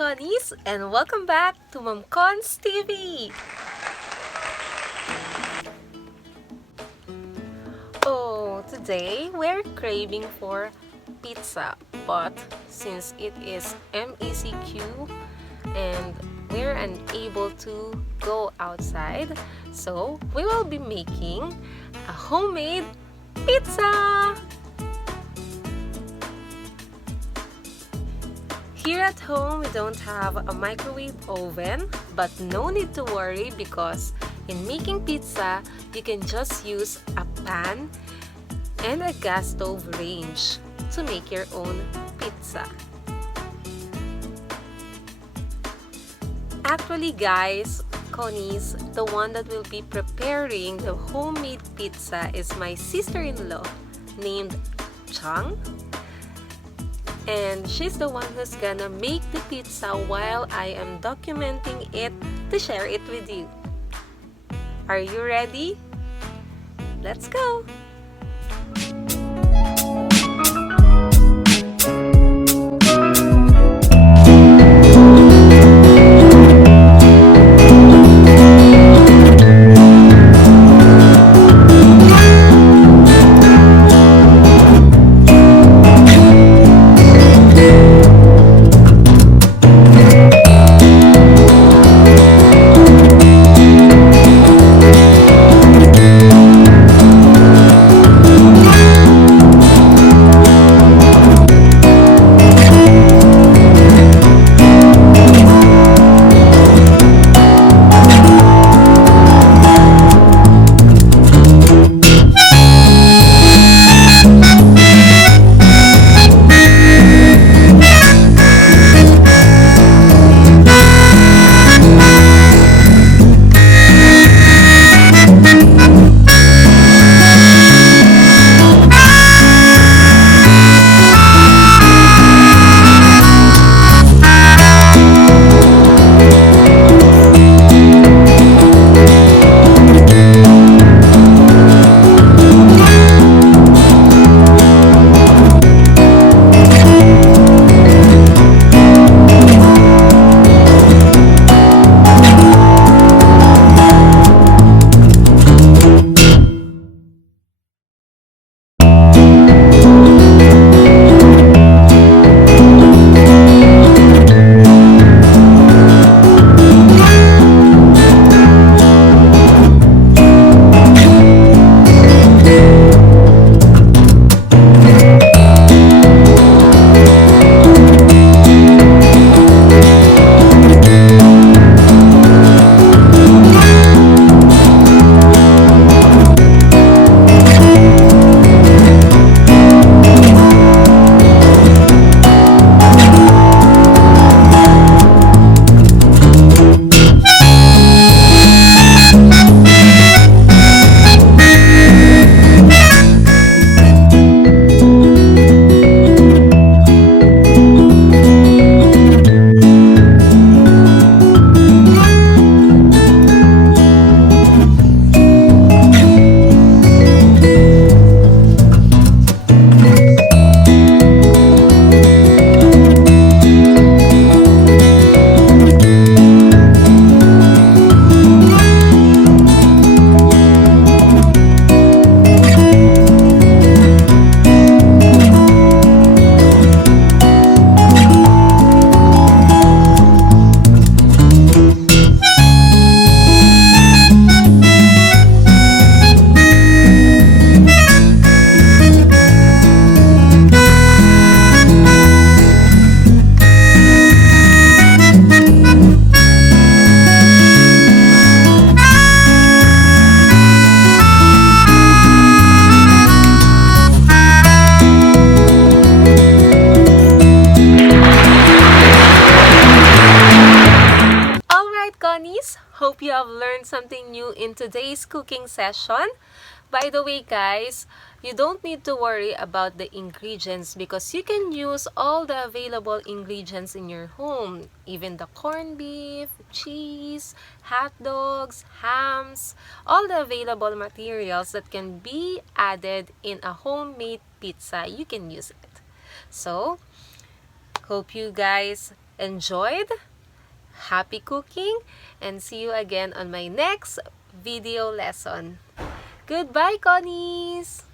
Connies, and welcome back to Ma'amCon's TV! Oh, today we're craving for pizza, but since it is MECQ and we're unable to go outside, so we will be making a homemade pizza! Here at home, we don't have a microwave oven, but no need to worry because in making pizza, you can just use a pan and a gas stove range to make your own pizza. Actually guys, Connies, the one that will be preparing the homemade pizza is my sister-in-law named Chang. And she's the one who's gonna make the pizza while I am documenting it to share it with you. Are you ready? Let's go! Hope you have learned something new in today's cooking session. By the way guys, you don't need to worry about the ingredients because you can use all the available ingredients in your home. Even the corned beef, cheese, hot dogs, hams, all the available materials that can be added in a homemade pizza, you can use it. So, hope you guys enjoyed, happy cooking, and see you again on my next video lesson. Goodbye, Connies!